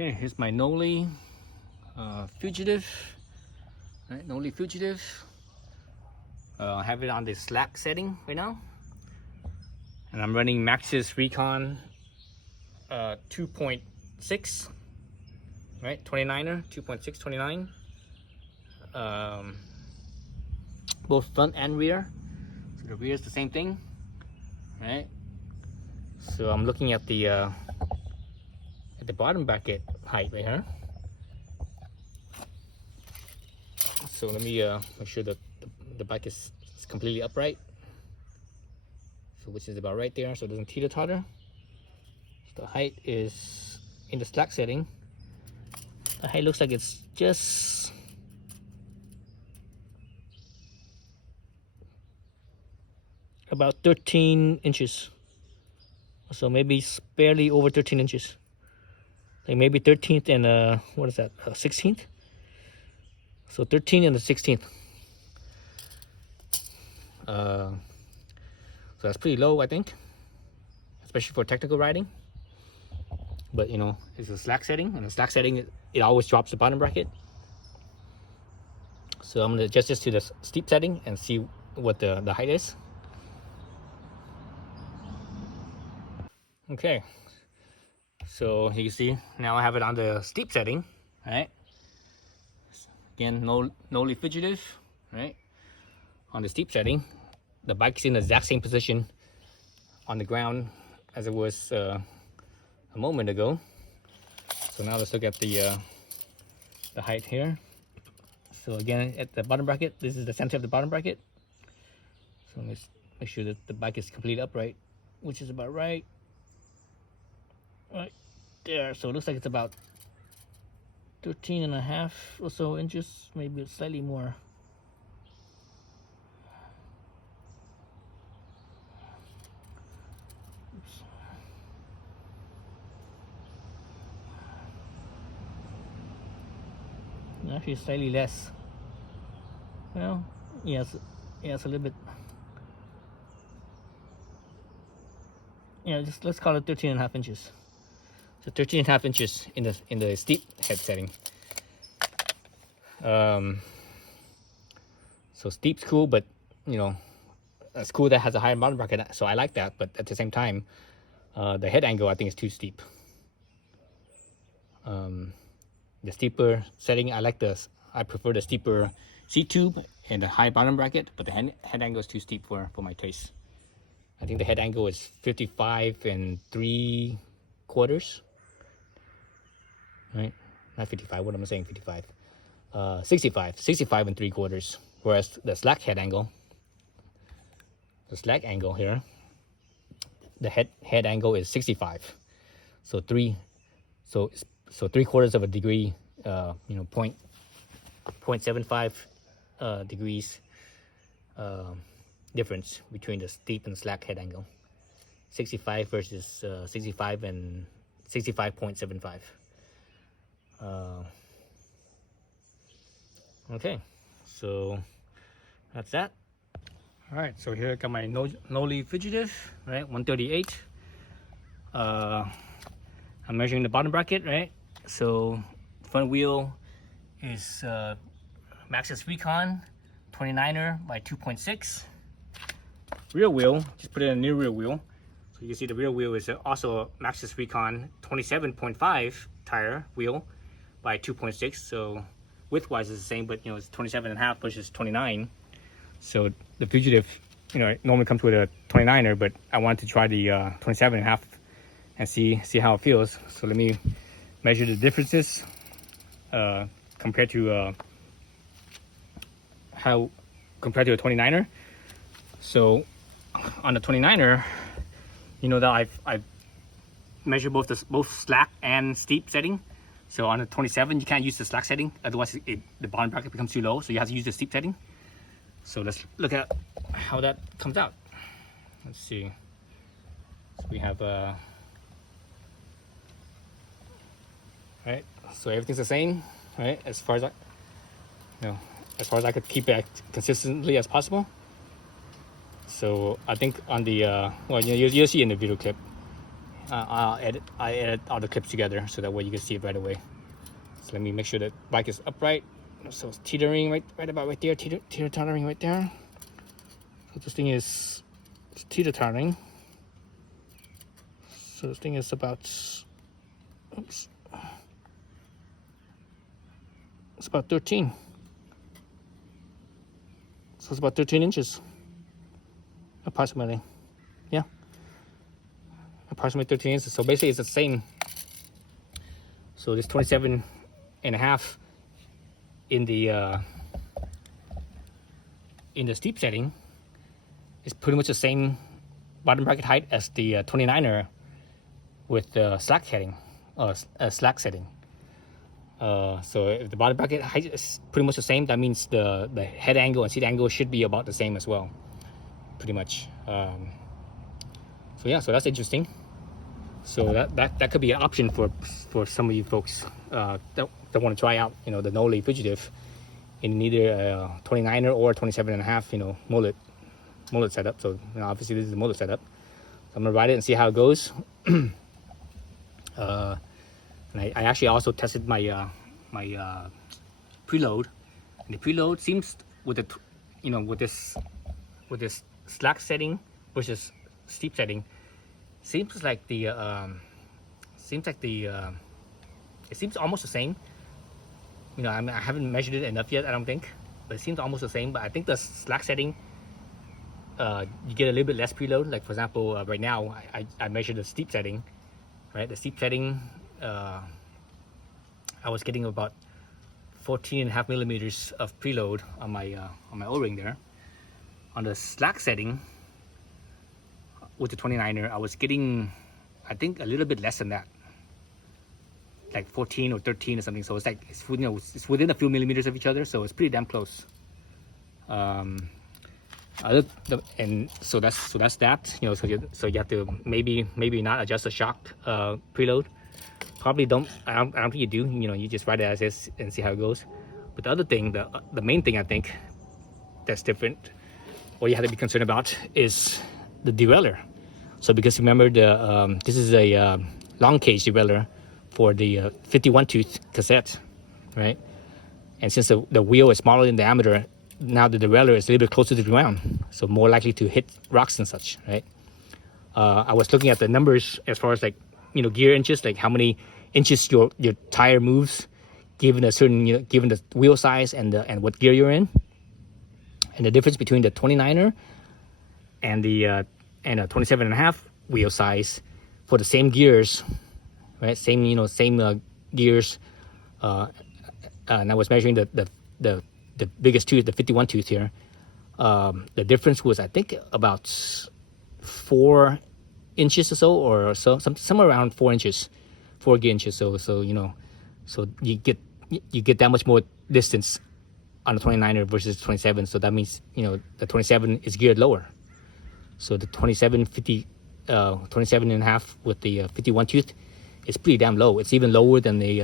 Okay, here's my Knolly Fugitive. Right, Knolly Fugitive. I have it on the slack setting right now, and I'm running Maxxis Recon 2.6, right? 29er, 2.6, 29. Both front and rear. So the rear is the same thing, right? So I'm looking at the bottom bracket height right here. So let me make sure that the bike is completely upright. So which is about right there, so it doesn't teeter-totter. So the height is in the slack setting. The height looks like it's just about 13 inches. So maybe barely over 13 inches. Like maybe 13th and what is that? 16th. So 13 and the 16th. So that's pretty low, I think, especially for technical riding. But you know, it's a slack setting, and the slack setting it always drops the bottom bracket. So I'm gonna adjust this to the steep setting and see what the height is. Okay, so you can see now I have it on the steep setting, right? Again, Knolly Fugitive, right? On the steep setting, the bike's in the exact same position on the ground as it was a moment ago. So now let's look at the height here. So again, at the bottom bracket, this is the center of the bottom bracket. So let's make sure that the bike is completely upright, which is about right there. So it looks like it's about 13 and a half or so inches, maybe slightly more. Oops. Actually slightly less. Well, yes, it's a little bit. Yeah, just let's call it 13 and a half inches. So 13 and a half inches in the steep head setting. So steep's cool, but you know, it's cool that has a higher bottom bracket, so I like that. But at the same time, the head angle I think is too steep. The steeper setting, I prefer the steeper seat tube and the high bottom bracket, but the head angle is too steep for my taste. I think the head angle is 55 3/4. Right? Not 55, what am I saying? 55. 65 3/4. Whereas the slack angle here, the head angle is 65. So 3/4 of a degree, you know, 0.75 degrees difference between the steep and slack head angle. 65 versus 65 and 65.75. Okay, so that's that. All right, so here I got my Knolly Fugitive, right, 138. I'm measuring the bottom bracket, right? So front wheel is Maxxis Recon 29er by 2.6. Rear wheel, just put in a new rear wheel. So you can see the rear wheel is also a Maxxis Recon 27.5 tire wheel by 2.6. So width-wise is the same, but you know, it's 27.5 versus 29. So the Fugitive, you know, it normally comes with a 29er, but I wanted to try the 27.5 and see how it feels. So let me measure the differences compared to a 29er. So on the 29er, you know that I've measured both slack and steep setting. So on the 27, you can't use the slack setting, otherwise the bottom bracket becomes too low. So you have to use the steep setting. So let's look at how that comes out. Let's see. So we have right. So everything's the same, right? As far as I could keep it consistently as possible. So I think on the well, you'll see in the video clip, I edit all the clips together so that way you can see it right away. So let me make sure that bike is upright. So it's teetering right about right there, teeter-tottering right there. So this thing is teeter-tottering. So this thing is about, oops, it's about 13. So it's about 13 inches, approximately. Yeah, approximately 13 inches. So basically it's the same. So this 27 and a half in the steep setting is pretty much the same bottom bracket height as the 29er with the slack heading, slack setting. So if the bottom bracket height is pretty much the same, that means the head angle and seat angle should be about the same as well, pretty much. So yeah, so that's interesting. So that could be an option for some of you folks that want to try out, you know, the Knolly Fugitive in either a 29er or a 27 and a half, you know, mullet setup. So, you know, obviously this is a mullet setup. So I'm gonna ride it and see how it goes. And I actually also tested my preload, and the preload seems with the, you know, with this slack setting versus steep setting, seems like the it seems almost the same. You know, I haven't measured it enough yet, I don't think, but it seems almost the same. But I think the slack setting, you get a little bit less preload. Like for example, right now I measured the steep setting, right? The steep setting, I was getting about 14.5 millimeters of preload on my O-ring there. On the slack setting with the 29er, I was getting, I think, a little bit less than that, like 14 or 13 or something. So it's like, it's, you know, it's within a few millimeters of each other, so it's pretty damn close. And so that's that. You know, so you have to maybe not adjust the shock preload. Probably don't. I don't think you do. You know, you just ride it as is and see how it goes. But the other thing, the main thing I think that's different, or you have to be concerned about, is the derailleur. So because remember this is a long cage derailleur for the 51 tooth cassette, right? And since the wheel is smaller in diameter, now the derailleur is a little bit closer to the ground, so more likely to hit rocks and such, right? I was looking at the numbers as far as, like, you know, gear inches, like how many inches your tire moves given a certain, you know, given the wheel size and what gear you're in. And the difference between the 29er and a 27 and a half wheel size for the same gears, right? Same, you know, same gears. And I was measuring the biggest tooth, the 51 tooth here. The difference was, I think, about 4 inches or so, or so, somewhere around 4 inches, 4 gear inches. So you know, so you get that much more distance on the 29er versus 27. So that means, you know, the 27 is geared lower. So the 27 and a half with the 51 tooth is pretty damn low. It's even lower than the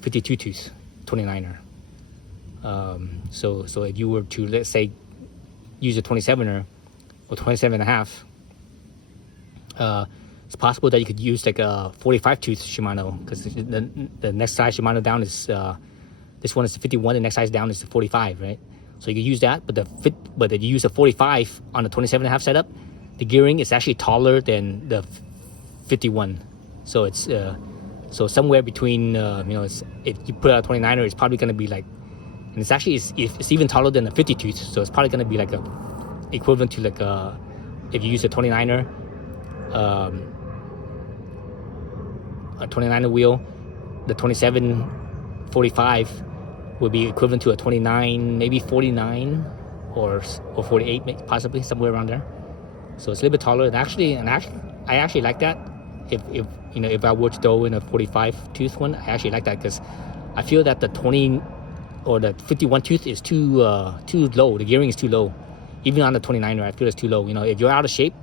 52 tooth 29er. So if you were to, let's say, use a 27er or 27 and a half, it's possible that you could use like a 45 tooth Shimano, because the next size Shimano down is this one is the 51, the next size down is the 45, right? So you could use that, but if you use a 45 on the 27 and a half setup, the gearing is actually taller than the 51. So it's so somewhere between, you know, if you put out a 29er, it's probably going to be like, and it's actually it's even taller than the 50 tooth, so it's probably going to be like a equivalent to like a, if you use a 29er, a 29er wheel, the 27 45 would be equivalent to a 29, maybe 49 or 48, possibly somewhere around there. So it's a little bit taller. And I actually like that. If you know, if I were to throw in a 45 tooth one, I actually like that, because I feel that the 20 or the 51 tooth is too low. The gearing is too low. Even on the 29er, I feel it's too low. You know, if you're out of shape,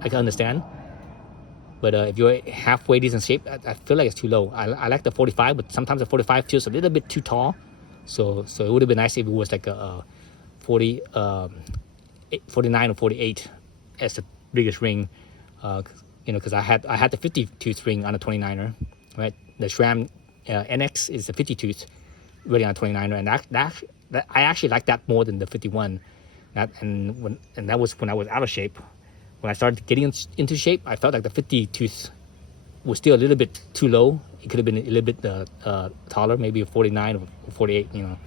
I can understand. But if you're halfway decent shape, I feel like it's too low. I like the 45, but sometimes the 45 feels a little bit too tall. So it would have been nice if it was like a 49 or 48 as the biggest ring. you know, because I had the 50 tooth ring on a 29er, right? The SRAM NX is a 50 tooth really on a 29er, and that I actually like that more than the 51. And that was when I was out of shape. When I started getting into shape, I felt like the 50 tooth was still a little bit too low. It could have been a little bit taller, maybe a 49 or 48, you know,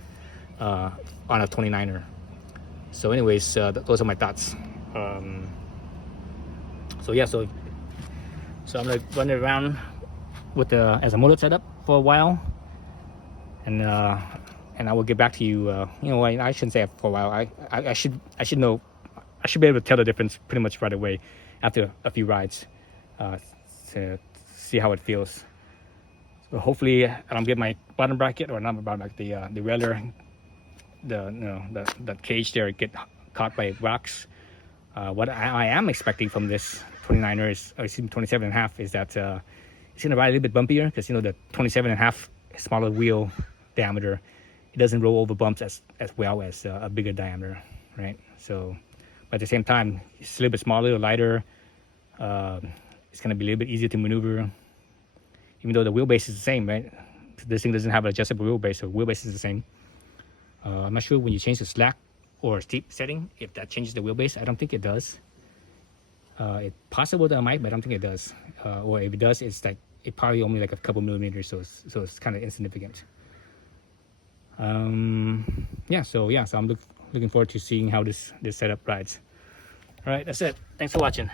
on a 29er. So anyways, those are my thoughts. So yeah, so I'm gonna run it around with as a motor setup for a while, and I will get back to you. You know, I shouldn't say it for a while. I should know. I should be able to tell the difference pretty much right away after a few rides to see how it feels. So hopefully I don't get my bottom bracket, or not my bottom bracket, the railer, the cage there get caught by rocks. What I am expecting from this 29er is, or excuse me, 27.5 is that it's gonna ride a little bit bumpier, because you know the 27.5 smaller wheel diameter, it doesn't roll over bumps as well as a bigger diameter, right? So, but at the same time, it's a little bit smaller, a little lighter. It's gonna be a little bit easier to maneuver, even though the wheelbase is the same, right? This thing doesn't have an adjustable wheelbase, so wheelbase is the same. I'm not sure when you change the slack or steep setting if that changes the wheelbase. I don't think it does. It's possible that it might, but I don't think it does. Or if it does, it's like it probably only like a couple millimeters, so it's kind of insignificant. Yeah, so I'm looking forward to seeing how this setup rides. All right, that's it. Thanks for watching.